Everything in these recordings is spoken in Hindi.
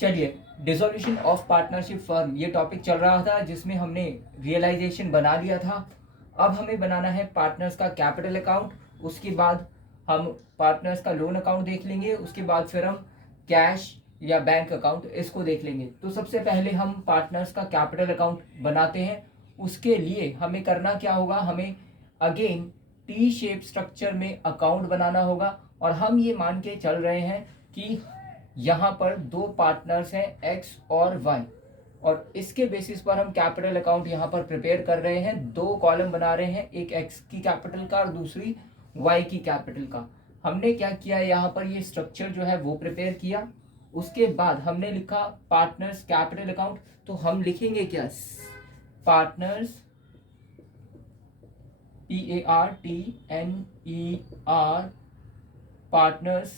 चलिए, डिसोल्यूशन ऑफ पार्टनरशिप फर्म ये टॉपिक चल रहा था जिसमें हमने रियलाइजेशन बना लिया था। अब हमें बनाना है पार्टनर्स का कैपिटल अकाउंट। उसके बाद हम पार्टनर्स का लोन अकाउंट देख लेंगे। उसके बाद फिर हम कैश या बैंक अकाउंट इसको देख लेंगे। तो सबसे पहले हम पार्टनर्स का कैपिटल अकाउंट बनाते हैं। उसके लिए हमें करना क्या होगा, हमें अगेन टी शेप स्ट्रक्चर में अकाउंट बनाना होगा। और हम ये मान के चल रहे हैं कि यहाँ पर दो पार्टनर्स हैं एक्स और वाई, और इसके बेसिस पर हम कैपिटल अकाउंट यहाँ पर प्रिपेयर कर रहे हैं। दो कॉलम बना रहे हैं, एक एक्स की कैपिटल का और दूसरी वाई की कैपिटल का। हमने क्या किया, यहाँ पर ये स्ट्रक्चर जो है वो प्रिपेयर किया। उसके बाद हमने लिखा पार्टनर्स कैपिटल अकाउंट। तो हम लिखेंगे क्या, partners PARTNER partners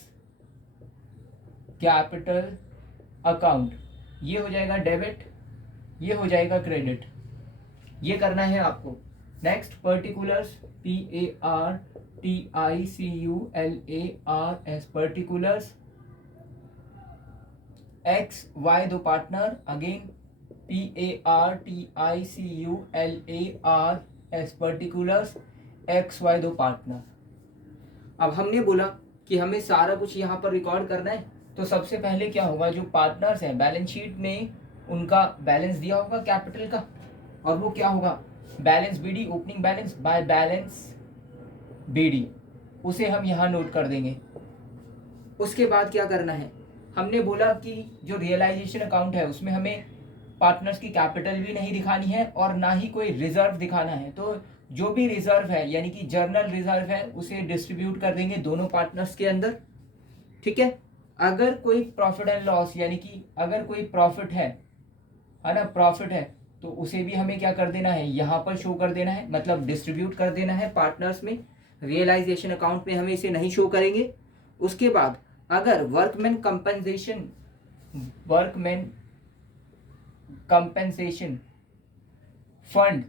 capital account. ये हो जाएगा डेबिट, ये हो जाएगा क्रेडिट। ये करना है आपको। Next particulars, PARTICULARS particulars. X Y दो partner, again PARTICULARS particulars, X Y दो पार्टनर। अब हमने बोला कि हमें सारा कुछ यहाँ पर रिकॉर्ड करना है। तो सबसे पहले क्या होगा, जो पार्टनर्स हैं बैलेंस शीट में उनका बैलेंस दिया होगा कैपिटल का, और वो क्या होगा, balance BD, opening balance by balance BD, उसे हम यहाँ नोट कर देंगे। उसके बाद क्या करना है, हमने बोला कि जो रियलाइजेशन अकाउंट है उसमें हमें पार्टनर्स की कैपिटल भी नहीं दिखानी है और ना ही कोई रिजर्व दिखाना है। तो जो भी रिजर्व है यानी कि जर्नल रिजर्व है उसे डिस्ट्रीब्यूट कर देंगे दोनों पार्टनर्स के अंदर। ठीक है। अगर कोई प्रॉफिट एंड लॉस यानी कि अगर कोई प्रॉफिट है ना, प्रॉफिट है, तो उसे भी हमें क्या कर देना है, यहाँ पर शो कर देना है, मतलब डिस्ट्रीब्यूट कर देना है पार्टनर्स में। रियलाइजेशन अकाउंट में हम इसे नहीं शो करेंगे। उसके बाद अगर वर्कमैन कंपनसेशन फंड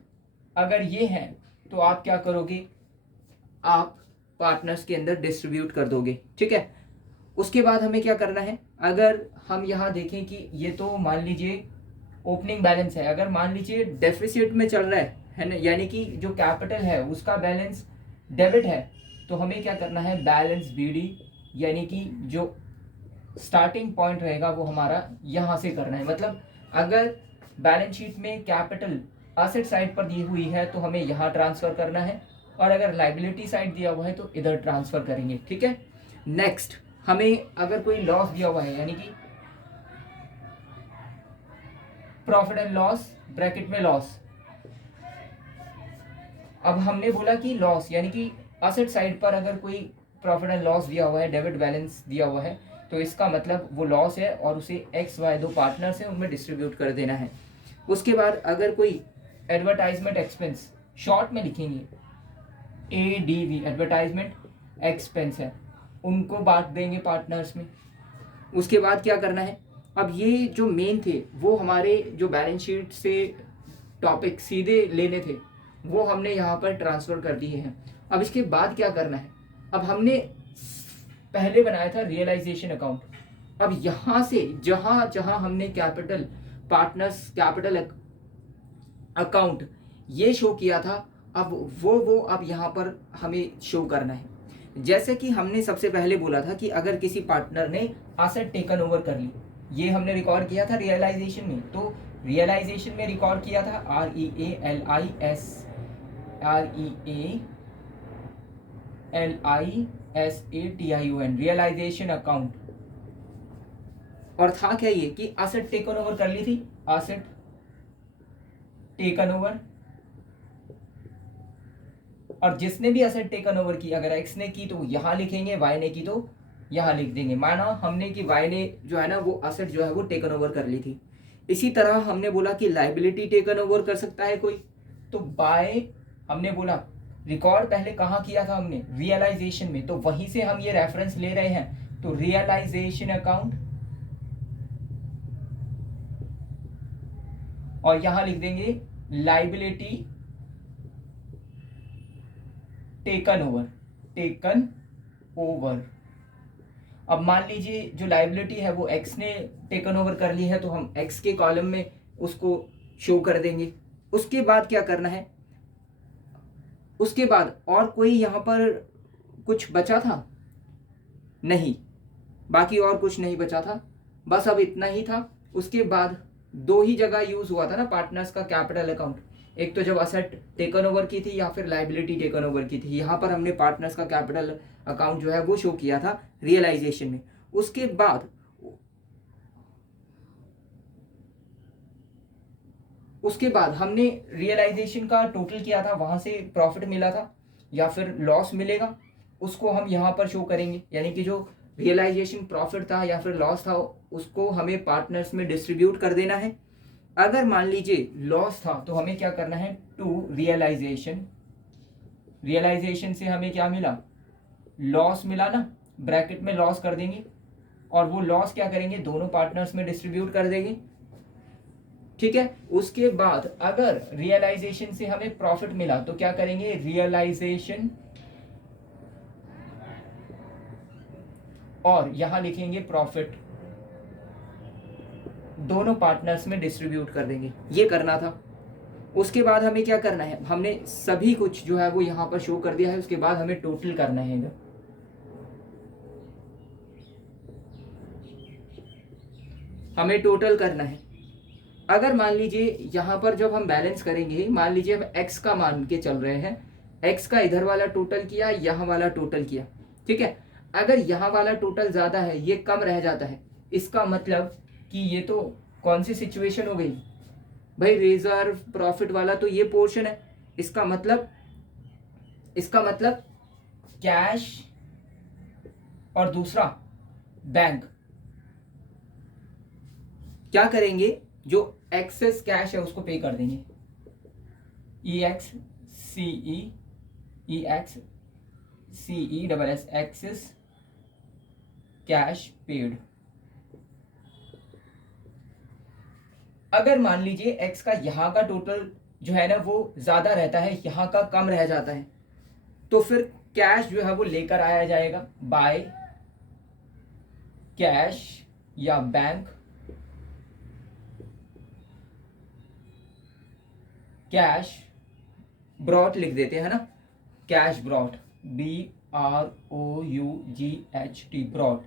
अगर ये है तो आप क्या करोगे, आप पार्टनर्स के अंदर डिस्ट्रीब्यूट कर दोगे। ठीक है। उसके बाद हमें क्या करना है, अगर हम यहाँ देखें कि ये तो मान लीजिए ओपनिंग बैलेंस है, अगर मान लीजिए डेफिसिट में चल रहा है ना, यानी कि जो कैपिटल है उसका बैलेंस डेबिट है, तो हमें क्या करना है, बैलेंस BD यानी कि जो स्टार्टिंग पॉइंट रहेगा वो हमारा यहाँ से करना है। मतलब अगर बैलेंस शीट में कैपिटल असेट साइड पर दी हुई है तो हमें यहाँ ट्रांसफर करना है, और अगर लाइबिलिटी साइड दिया हुआ है तो इधर ट्रांसफर करेंगे। ठीक है। नेक्स्ट, हमें अगर कोई लॉस दिया हुआ है यानी कि प्रॉफिट एंड लॉस ब्रैकेट में लॉस, अब हमने बोला कि लॉस यानी कि असेट साइड पर अगर कोई प्रॉफिट एंड लॉस दिया हुआ है, डेबिट बैलेंस दिया हुआ है, तो इसका मतलब वो लॉस है और उसे एक्स वाई दो पार्टनर्स हैं उनमें डिस्ट्रीब्यूट कर देना है। उसके बाद अगर कोई एडवर्टाइजमेंट एक्सपेंस शॉर्ट में लिखेंगे ADV, एडवर्टाइजमेंट एक्सपेंस है, उनको बांट देंगे पार्टनर्स में। उसके बाद क्या करना है, अब ये जो मेन थे वो हमारे जो बैलेंस शीट से टॉपिक सीधे लेने थे वो हमने यहाँ पर ट्रांसफर कर दिए हैं। अब इसके बाद क्या करना है, अब हमने पहले बनाया था रियलाइजेशन अकाउंट, अब यहाँ से जहाँ जहाँ हमने कैपिटल पार्टनर्स कैपिटल अकाउंट ये शो किया था, अब वो अब यहाँ पर हमें शो करना है। जैसे कि हमने सबसे पहले बोला था कि अगर किसी पार्टनर ने एसेट टेकन ओवर कर ली, ये हमने रिकॉर्ड किया था रियलाइजेशन में। तो रियलाइजेशन में रिकॉर्ड किया था REALISATION रियलाइजेशन अकाउंट। और था क्या ये कि एसेट टेकन ओवर कर ली थी, एसेट टेकन ओवर, और जिसने भी एसेट टेकन ओवर की, अगर एक्स ने की तो यहाँ लिखेंगे, वाई ने की तो यहाँ लिख देंगे। माना हमने कि वाई ने जो है ना वो एसेट जो है वो टेकन ओवर कर ली थी। इसी तरह हमने बोला कि लाइबिलिटी टेकन ओवर कर सकता है कोई, तो बाय हमने बोला रिकॉर्ड पहले कहाँ किया था हमने, रियलाइजेशन में, तो वहीं से हम ये रेफरेंस ले रहे हैं। तो रियलाइजेशन अकाउंट, और यहां लिख देंगे लाइबिलिटी टेकन ओवर अब मान लीजिए जो लाइबिलिटी है वो एक्स ने टेकन ओवर कर ली है, तो हम एक्स के कॉलम में उसको शो कर देंगे। उसके बाद क्या करना है, उसके बाद और कोई यहाँ पर कुछ बचा था नहीं, बाकी और कुछ नहीं बचा था, बस अब इतना ही था। उसके बाद दो ही जगह यूज हुआ था ना पार्टनर्स का कैपिटल अकाउंट, एक तो जब असेट टेकन ओवर की थी या फिर लाइबिलिटी टेकन ओवर की थी, यहाँ पर हमने पार्टनर्स का कैपिटल अकाउंट जो है वो शो किया था रियलाइजेशन में। उसके बाद हमने रियलाइजेशन का टोटल किया था, वहां से प्रॉफिट मिला था या फिर लॉस मिलेगा, उसको हम यहाँ पर शो करेंगे। यानी कि जो रियलाइजेशन प्रॉफिट था या फिर लॉस था उसको हमें पार्टनर्स में डिस्ट्रीब्यूट कर देना है। अगर मान लीजिए लॉस था तो हमें क्या करना है, टू रियलाइजेशन, रियलाइजेशन से हमें क्या मिला, लॉस मिला ना, ब्रैकेट में लॉस कर देंगे और वो लॉस क्या करेंगे, दोनों पार्टनर्स में डिस्ट्रीब्यूट कर देंगे। ठीक है। उसके बाद अगर रियलाइजेशन से हमें प्रॉफिट मिला तो क्या करेंगे, रियलाइजेशन और यहां लिखेंगे प्रॉफिट, दोनों पार्टनर्स में डिस्ट्रीब्यूट कर देंगे। ये करना था। उसके बाद हमें क्या करना है, हमने सभी कुछ जो है वो यहां पर शो कर दिया है। उसके बाद हमें टोटल करना है इधर, हमें टोटल करना है। अगर मान लीजिए यहां पर जब हम बैलेंस करेंगे, मान लीजिए हम एक्स का मान के चल रहे हैं, एक्स का इधर वाला टोटल किया, यहाँ वाला टोटल किया। ठीक है। अगर यहाँ वाला टोटल ज्यादा है, ये कम रह जाता है, इसका मतलब कि ये तो कौन सी सिचुएशन हो गई भाई, रिजर्व प्रॉफिट वाला तो ये पोर्शन है। इसका मतलब कैश और दूसरा बैंक क्या करेंगे, जो एक्सेस कैश है उसको पे कर देंगे। EXCE access cash paid. अगर मान लीजिए एक्स का यहाँ का टोटल जो है ना वो ज्यादा रहता है, यहाँ का कम रह जाता है, तो फिर कैश जो है वो लेकर आया जाएगा बाय कैश या बैंक, कैश ब्रॉट लिख देते हैं ना, कैश ब्रॉट, BROUGHT ब्रॉट।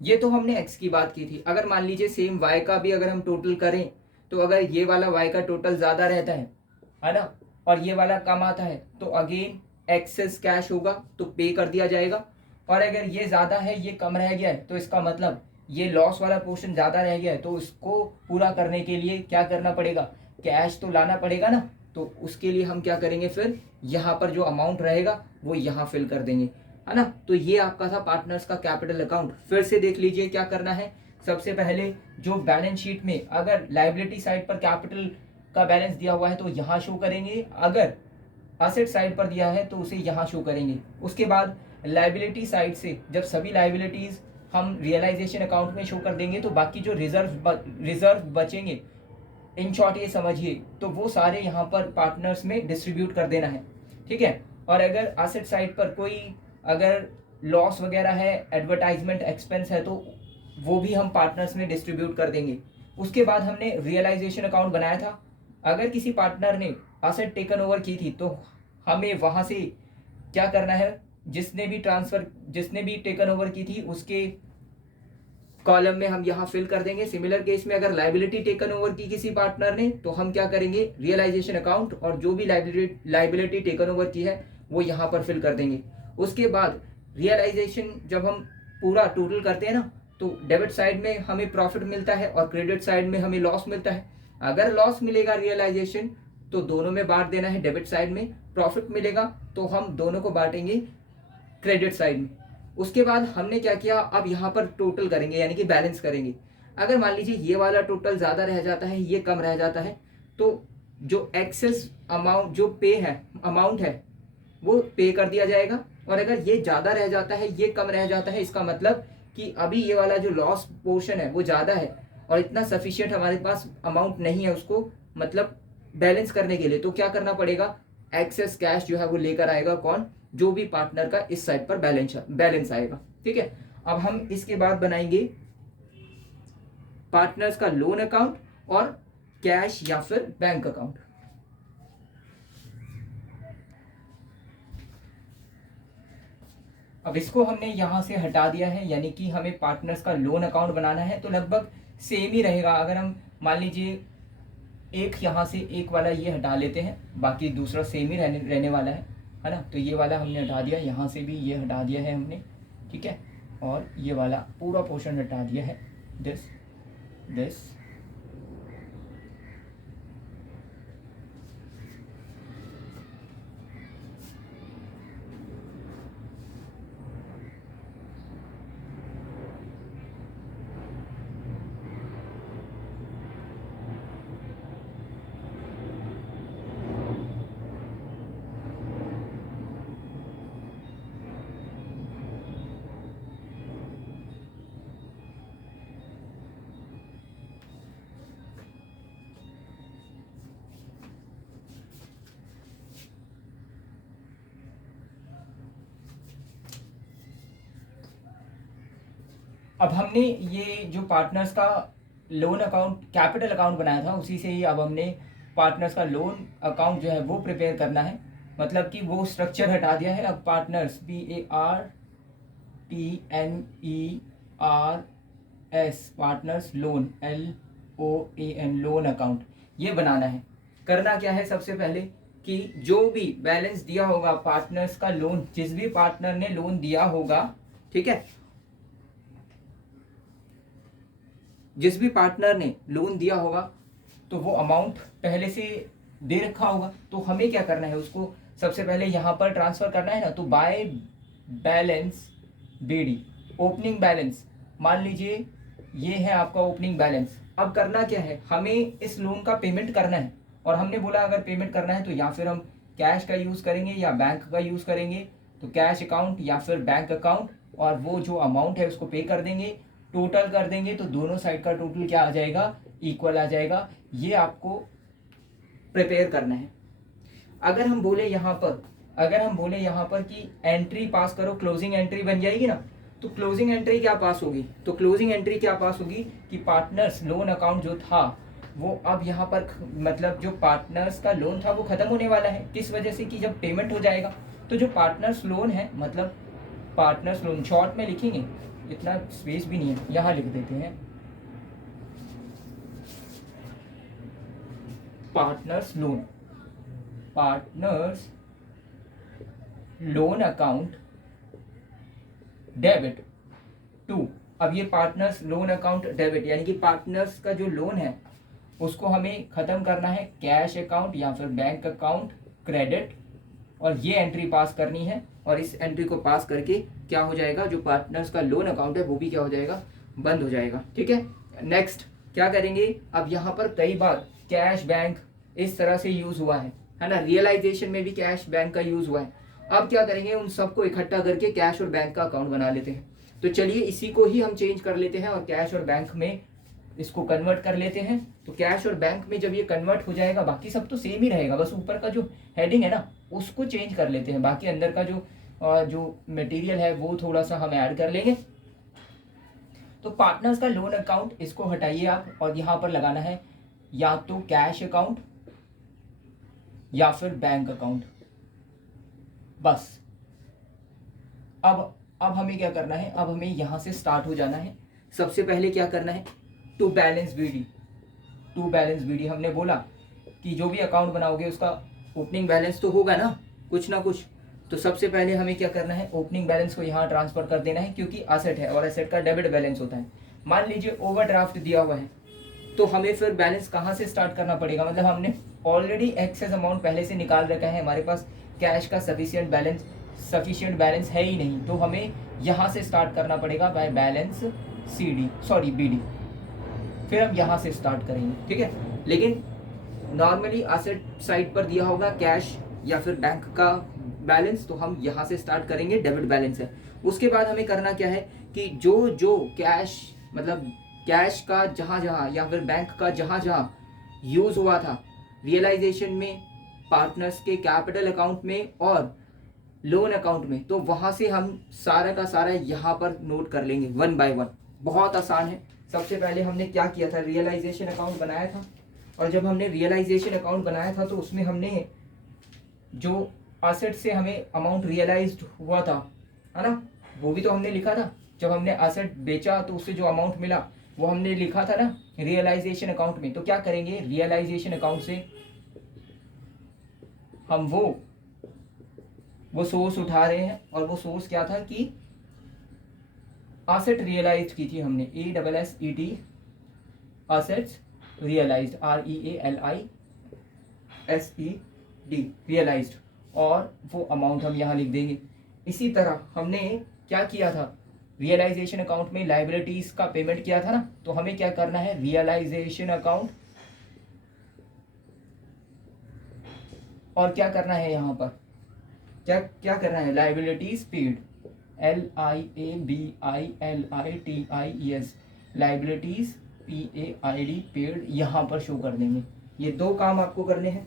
ये तो हमने एक्स की बात की थी। अगर मान लीजिए सेम वाई का भी अगर हम टोटल करें, तो अगर ये वाला वाई का टोटल ज्यादा रहता है ना, और ये वाला कम आता है, तो अगेन एक्सेस कैश होगा तो पे कर दिया जाएगा। और अगर ये ज्यादा है ये कम रह गया है, तो इसका मतलब ये लॉस वाला पोर्शन ज्यादा रह गया है, तो उसको पूरा करने के लिए क्या करना पड़ेगा, कैश तो लाना पड़ेगा ना। तो उसके लिए हम क्या करेंगे, फिर यहाँ पर जो अमाउंट रहेगा वो यहाँ फिल कर देंगे, है ना। तो ये आपका था पार्टनर्स का कैपिटल अकाउंट। फिर से देख लीजिए क्या करना है। सबसे पहले जो बैलेंस शीट में अगर लाइबिलिटी साइड पर कैपिटल का बैलेंस दिया हुआ है तो यहाँ शो करेंगे, अगर असेट साइड पर दिया है तो उसे यहाँ शो करेंगे। उसके बाद लाइबिलिटी साइड से जब सभी लाइबिलिटीज हम रियलाइजेशन अकाउंट में शो कर देंगे, तो बाकी जो रिजर्व बचेंगे, इन शॉर्ट ये समझिए, तो वो सारे यहाँ पर पार्टनर्स में डिस्ट्रीब्यूट कर देना है। ठीक है। और अगर असेट साइड पर कोई अगर लॉस वगैरह है, एडवर्टाइजमेंट एक्सपेंस है, तो वो भी हम पार्टनर्स में डिस्ट्रीब्यूट कर देंगे। उसके बाद हमने रियलाइजेशन अकाउंट बनाया था। अगर किसी पार्टनर ने असेट टेकन ओवर की थी तो हमें वहां से क्या करना है, जिसने भी टेकन ओवर की थी उसके कॉलम में हम यहाँ फिल कर देंगे। सिमिलर केस में अगर लाइबिलिटी टेकन ओवर की किसी पार्टनर ने, तो हम क्या करेंगे, रियलाइजेशन अकाउंट और जो भी लाइबिलिटी टेकन ओवर की है वो यहाँ पर फिल कर देंगे। उसके बाद रियलाइजेशन जब हम पूरा टोटल करते हैं ना, तो डेबिट साइड में हमें प्रॉफिट मिलता है और क्रेडिट साइड में हमें लॉस मिलता है। अगर लॉस मिलेगा रियलाइजेशन तो दोनों में बांट देना है, डेबिट साइड में प्रॉफिट मिलेगा तो हम दोनों को बांटेंगे क्रेडिट साइड में। उसके बाद हमने क्या किया, अब यहाँ पर टोटल करेंगे यानी कि बैलेंस करेंगे। अगर मान लीजिए ये वाला टोटल ज्यादा रह जाता है, ये कम रह जाता है, तो जो एक्सेस अमाउंट जो पे है अमाउंट है वो पे कर दिया जाएगा। और अगर ये ज्यादा रह जाता है ये कम रह जाता है, इसका मतलब कि अभी ये वाला जो लॉस पोर्शन है वो ज्यादा है और इतना सफिशिएंट हमारे पास अमाउंट नहीं है उसको मतलब बैलेंस करने के लिए, तो क्या करना पड़ेगा, एक्सेस कैश जो है वो लेकर आएगा कौन, जो भी पार्टनर का इस साइड पर बैलेंस आएगा। ठीक है, अब हम इसके बाद बनाएंगे पार्टनर्स का लोन अकाउंट और कैश या फिर बैंक अकाउंट। अब इसको हमने यहां से हटा दिया है, यानी कि हमें पार्टनर्स का लोन अकाउंट बनाना है, तो लगभग सेम ही रहेगा। अगर हम मान लीजिए एक यहां से एक वाला ये हटा लेते हैं, बाकी दूसरा सेम ही रहने वाला है ना। तो ये वाला हमने हटा दिया, यहाँ से भी ये हटा दिया है हमने, ठीक है, और ये वाला पूरा पोर्शन हटा दिया है, दिस। अब हमने ये जो पार्टनर्स का लोन अकाउंट कैपिटल अकाउंट बनाया था, उसी से ही अब हमने पार्टनर्स का लोन अकाउंट जो है वो प्रिपेयर करना है। मतलब कि वो स्ट्रक्चर हटा दिया है। अब partners PARTNERS partners loan LOAN loan account ये बनाना है। करना क्या है, सबसे पहले कि जो भी बैलेंस दिया होगा पार्टनर्स का लोन, जिस भी पार्टनर ने लोन दिया होगा, ठीक है, जिस भी पार्टनर ने लोन दिया होगा तो वो अमाउंट पहले से दे रखा होगा। तो हमें क्या करना है, उसको सबसे पहले यहाँ पर ट्रांसफर करना है ना। तो by balance BD opening balance, मान लीजिए ये है आपका ओपनिंग बैलेंस। अब करना क्या है, हमें इस लोन का पेमेंट करना है, और हमने बोला अगर पेमेंट करना है तो या फिर हम कैश का यूज़ करेंगे या बैंक का यूज़ करेंगे। तो कैश अकाउंट या फिर बैंक अकाउंट, और वो जो अमाउंट है उसको पे कर देंगे, टोटल कर देंगे, तो दोनों साइड का टोटल क्या आ जाएगा, इक्वल आ जाएगा। ये आपको प्रिपेयर करना है। अगर हम बोले यहाँ पर कि एंट्री पास करो, क्लोजिंग एंट्री बन जाएगी ना। तो क्लोजिंग एंट्री क्या पास होगी, कि पार्टनर्स लोन अकाउंट जो था वो अब यहाँ पर, मतलब जो पार्टनर्स का लोन था वो खत्म होने वाला है। किस वजह से, कि जब पेमेंट हो जाएगा तो जो पार्टनर्स लोन है, मतलब पार्टनर्स लोन शॉर्ट में लिखेंगे, इतना स्पेस भी नहीं है, यहाँ लिख देते हैं partners loan account debit to. अब ये पार्टनर्स लोन अकाउंट डेबिट, यानी कि पार्टनर्स का जो लोन है उसको हमें खत्म करना है कैश अकाउंट या फिर बैंक अकाउंट क्रेडिट, और ये एंट्री पास करनी है। और इस एंट्री को पास करके क्या हो जाएगा, जो पार्टनर्स का लोन अकाउंट है वो भी क्या हो जाएगा, बंद हो जाएगा। ठीक है, नेक्स्ट क्या करेंगे, अब यहाँ पर कई बार कैश बैंक इस तरह से यूज हुआ है ना, रियलाइजेशन में भी कैश बैंक का यूज हुआ है। अब क्या करेंगे, उन सबको इकट्ठा करके कैश और बैंक का अकाउंट बना लेते हैं। तो चलिए इसी को ही हम चेंज कर लेते हैं और कैश और बैंक में इसको कन्वर्ट कर लेते हैं। तो कैश और बैंक में जब ये कन्वर्ट हो जाएगा, बाकी सब तो सेम ही रहेगा, बस ऊपर का जो हेडिंग है ना उसको चेंज कर लेते हैं, बाकी अंदर का जो मटेरियल है वो थोड़ा सा हम ऐड कर लेंगे। तो पार्टनर्स का लोन अकाउंट इसको हटाइए आप, और यहाँ पर लगाना है या तो कैश अकाउंट या फिर बैंक अकाउंट, बस। अब हमें क्या करना है, अब हमें यहाँ से स्टार्ट हो जाना है। सबसे पहले क्या करना है, टू बैलेंस बीडी हमने बोला कि जो भी अकाउंट बनाओगे उसका ओपनिंग बैलेंस तो होगा ना कुछ। तो सबसे पहले हमें क्या करना है, ओपनिंग बैलेंस को यहाँ ट्रांसफर कर देना है, क्योंकि एसेट है और एसेट का डेबिट बैलेंस होता है। मान लीजिए ओवरड्राफ्ट दिया हुआ है, तो हमें फिर बैलेंस कहाँ से स्टार्ट करना पड़ेगा, मतलब हमने ऑलरेडी एक्सेस अमाउंट पहले से निकाल रखा है, हमारे पास कैश का सफिशिएंट बैलेंस है ही नहीं, तो हमें यहाँ से स्टार्ट करना पड़ेगा बाय बैलेंस BD। फिर हम यहाँ से स्टार्ट करेंगे, ठीक है। लेकिन नॉर्मली एसेट साइड पर दिया होगा कैश या फिर बैंक का बैलेंस, तो हम यहाँ से स्टार्ट करेंगे, डेबिट बैलेंस है। उसके बाद हमें करना क्या है कि जो कैश, मतलब कैश का जहाँ या फिर बैंक का जहाँ यूज हुआ था रियलाइजेशन में, पार्टनर्स के कैपिटल अकाउंट में और लोन अकाउंट में, तो वहाँ से हम सारा का सारा यहाँ पर नोट कर लेंगे वन बाय वन। बहुत आसान है। सबसे पहले हमने क्या किया था, रियलाइजेशन अकाउंट बनाया था, और जब हमने रियलाइजेशन अकाउंट बनाया था तो उसमें हमने जो असेट से हमें अमाउंट रियलाइज्ड हुआ था, है ना, वो भी तो हमने लिखा था। जब हमने असेट बेचा तो उससे जो अमाउंट मिला वो हमने लिखा था ना रियलाइजेशन अकाउंट में। तो क्या करेंगे, रियलाइजेशन अकाउंट से हम वो सोर्स उठा रहे हैं, और वो सोर्स क्या था कि असेट रियलाइज की थी हमने, ASSET assets realised, REALISED realised, और वो अमाउंट हम यहाँ लिख देंगे। इसी तरह हमने क्या किया था, रियलाइजेशन अकाउंट में लाइबिलिटीज का पेमेंट किया था ना, तो हमें क्या करना है, रियलाइजेशन अकाउंट, और क्या करना है यहाँ पर, क्या क्या करना है, liabilities paid, LIABILITIES, liabilities PAID paid, यहाँ पर शो कर देंगे। ये दो काम आपको करने हैं।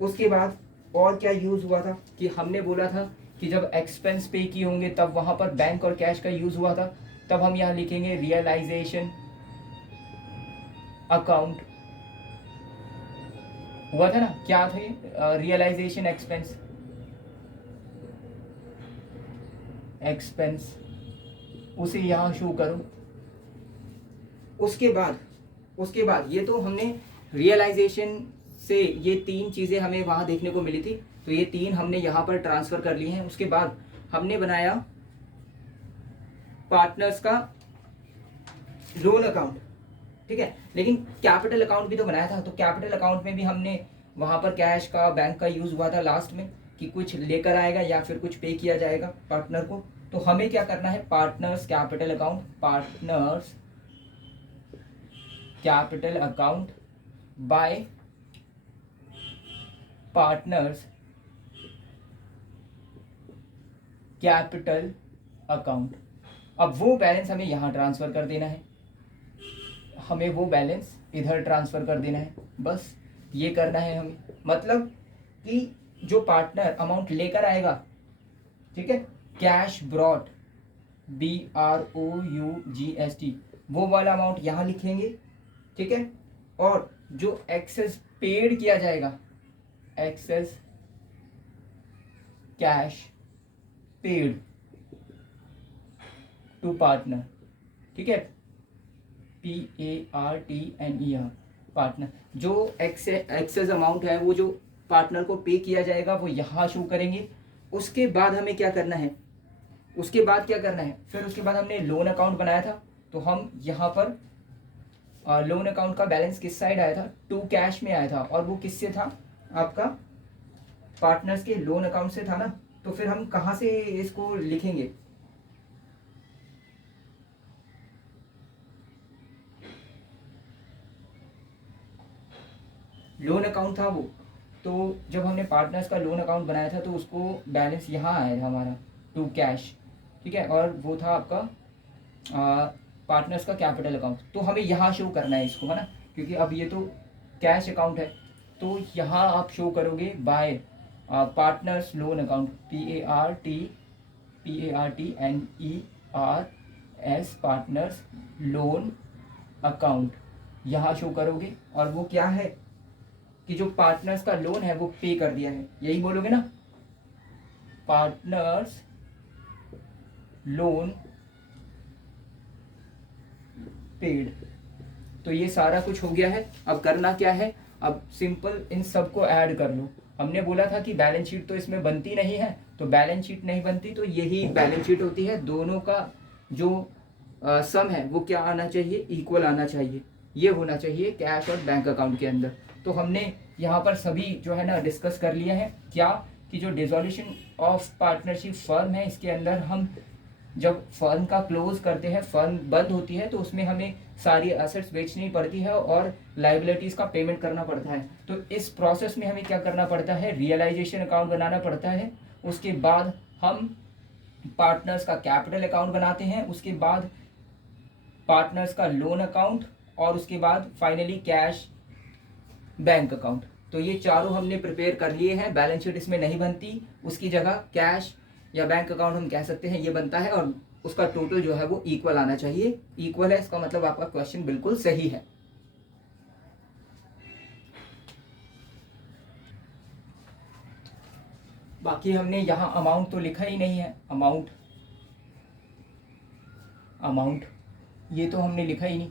उसके बाद और क्या यूज हुआ था कि हमने बोला था कि जब एक्सपेंस पे किए होंगे तब वहां पर बैंक और कैश का यूज हुआ था, तब हम यहाँ लिखेंगे रियलाइजेशन अकाउंट। हुआ था ना, क्या थे, रियलाइजेशन एक्सपेंस, उसे यहाँ शो करो। उसके बाद ये तो हमने रियलाइजेशन से ये तीन चीज़ें हमें वहाँ देखने को मिली थी, तो ये तीन हमने यहाँ पर ट्रांसफ़र कर ली हैं। उसके बाद हमने बनाया पार्टनर्स का लोन अकाउंट, ठीक है, लेकिन कैपिटल अकाउंट भी तो बनाया था। तो कैपिटल अकाउंट में भी हमने वहाँ पर कैश का, बैंक का यूज़ हुआ था लास्ट में, कि कुछ लेकर आएगा या फिर कुछ पे किया जाएगा पार्टनर को। तो हमें क्या करना है, partners capital account, partners capital account by partners capital account. अब वो बैलेंस हमें यहाँ ट्रांसफ़र कर देना है, हमें वो बैलेंस इधर ट्रांसफ़र कर देना है, बस ये करना है हमें। मतलब कि जो पार्टनर अमाउंट लेकर आएगा, ठीक है, कैश ब्रॉट, BROUGST, वो वाला अमाउंट यहाँ लिखेंगे, ठीक है, और जो एक्सेस पेड किया जाएगा, excess cash paid to partner, ठीक है, PARTNER, पार्टनर, जो एक्सेस अमाउंट है वो जो पार्टनर को पे किया जाएगा वो यहाँ शो करेंगे। उसके बाद हमें क्या करना है, उसके बाद क्या करना है, फिर उसके बाद हमने लोन अकाउंट बनाया था, तो हम यहाँ पर लोन अकाउंट का बैलेंस किस साइड आया था, टू कैश में आया था, और वो किससे था, आपका पार्टनर्स के लोन अकाउंट से था ना। तो फिर हम कहाँ से इसको लिखेंगे, लोन अकाउंट था वो, तो जब हमने पार्टनर्स का लोन अकाउंट बनाया था तो उसको बैलेंस यहाँ आया था हमारा, टू कैश, ठीक है, और वो था आपका पार्टनर्स का कैपिटल अकाउंट। तो हमें यहाँ शो करना है इसको, है ना, क्योंकि अब ये तो कैश अकाउंट है, तो यहाँ आप शो करोगे bye partners loan account, PARTNERS, partners loan account, यहाँ शो करोगे। और वो क्या है कि जो पार्टनर्स का लोन है वो पे कर दिया है, यही बोलोगे ना, पार्टनर्स लोन पेड। तो ये सारा कुछ हो गया है। अब करना क्या है, अब सिंपल इन सबको ऐड कर लो। हमने बोला था कि बैलेंस शीट तो इसमें बनती नहीं है, तो बैलेंस शीट नहीं बनती तो यही बैलेंस शीट होती है। दोनों का जो सम है वो क्या आना चाहिए, इक्वल आना चाहिए, ये होना चाहिए कैश और बैंक अकाउंट के अंदर। तो हमने यहाँ पर सभी जो है ना डिस्कस कर लिया है, क्या कि जो डिसॉल्यूशन ऑफ पार्टनरशिप फर्म है, इसके अंदर हम जब फर्म का क्लोज करते हैं, फर्म बंद होती है, तो उसमें हमें सारी एसेट्स बेचनी पड़ती है और लाइबिलिटीज का पेमेंट करना पड़ता है। तो इस प्रोसेस में हमें क्या करना पड़ता है, रियलाइजेशन अकाउंट बनाना पड़ता है। उसके बाद हम पार्टनर्स का कैपिटल अकाउंट बनाते हैं, उसके बाद पार्टनर्स का लोन अकाउंट, और उसके बाद फाइनली कैश बैंक अकाउंट। तो ये चारों हमने प्रिपेयर कर लिए हैं, बैलेंस शीट इसमें नहीं बनती, उसकी जगह कैश या बैंक अकाउंट हम कह सकते हैं ये बनता है, और उसका टोटल जो है वो इक्वल आना चाहिए। इक्वल है इसका मतलब आपका क्वेश्चन बिल्कुल सही है। बाकी हमने यहाँ अमाउंट तो लिखा ही नहीं है, अमाउंट ये तो हमने लिखा ही नहीं।